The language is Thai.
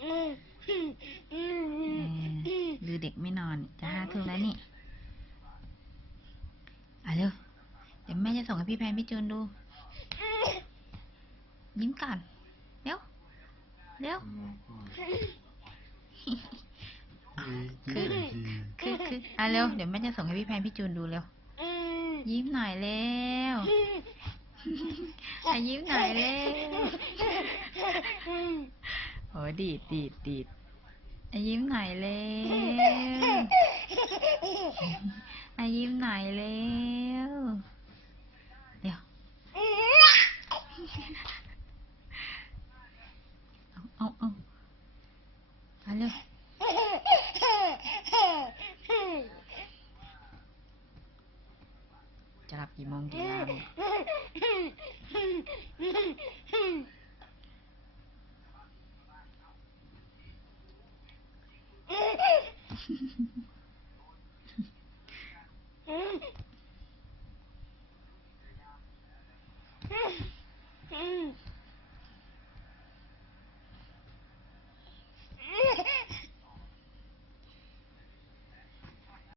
เออดูเด็กไม่นอน จะห้าทุ่มแล้วนี่ อะเร็ว เดี๋ยวแม่จะส่งให้พี่แพนพี่จูนดู ยิ้มก่อน เร็ว เร็ว คือคือคืออะเร็ว เดี๋ยวแม่จะส่งให้พี่แพนพี่จูนดูเร็ว ยิ้มหน่อยเร็วอะยิ้มหน่อยเร็วโอ้ ดีดดีดดีดอะยิ้มหน่อยเร็วอะยิ้มหน่อยเร็วเดี๋ยวเอาเอาเอาเอาเร็วจะหลับกี่โมงกี่ยาม Mm-hmm.